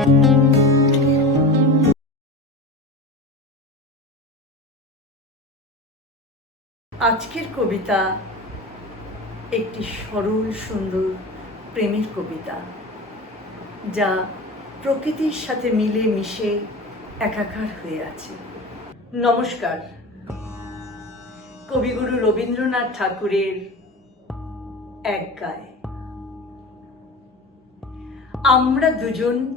আজকের কবিতা একটি সরল, সুন্দর, প্রেমের কবিতা, যা প্রকৃতির সাথে মিলে মিশে একাকার হয়ে আছে। নমস্কার। কবিগুরু রবীন্দ্রনাথ ঠাকুরের এক গায়ে। আমরা দুজন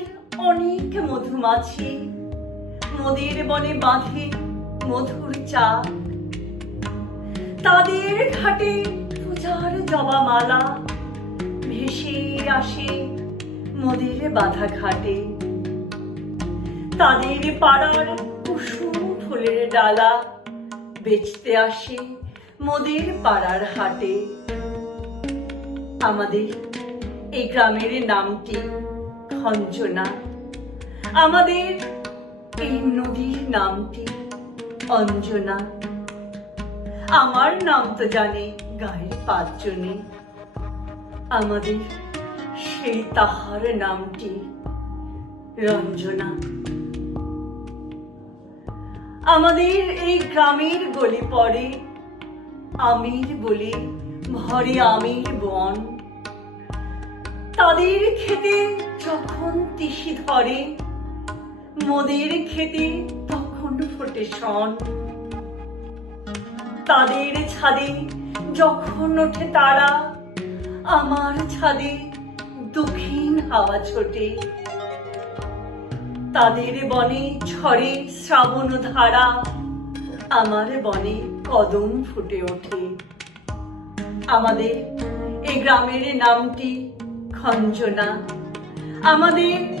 অনেক মধুমাছি মোদের বনে বাঁধে মধুর চা তাদের ঘাটে পূজার জবা মালা ভেসে আসে মোদের বাধা ঘাটে। তাদের পাড়ার কুসুম ফুলের ডালা বেচতে আসে মোদের পাড়ার হাটে। আমাদের এই গ্রামের নামটি খঞ্জনা। আমাদের এই নদীর নামটি অঞ্জনা। আমার নাম তো জানে গায়ের পাঁচজনে। আমাদের সেই তাহার নামটি রঞ্জনা। আমাদের এই গ্রামের গলি পড়ে আমির বলে ভরে আমির বন। তাদের খেতে যখন তিসি ধরে মোদের খেতে তখন ফোটে শন। তাদের ছাদে যখন ওঠে তারা, আমার ছাদে দক্ষিণ হাওয়া ছোটে। তাদের বনে ঝড়ে শ্রাবণ ধারা, আমার বনে কদম ফুটে ওঠে। আমাদের এই গ্রামের নামটি খঞ্জনা। আমাদের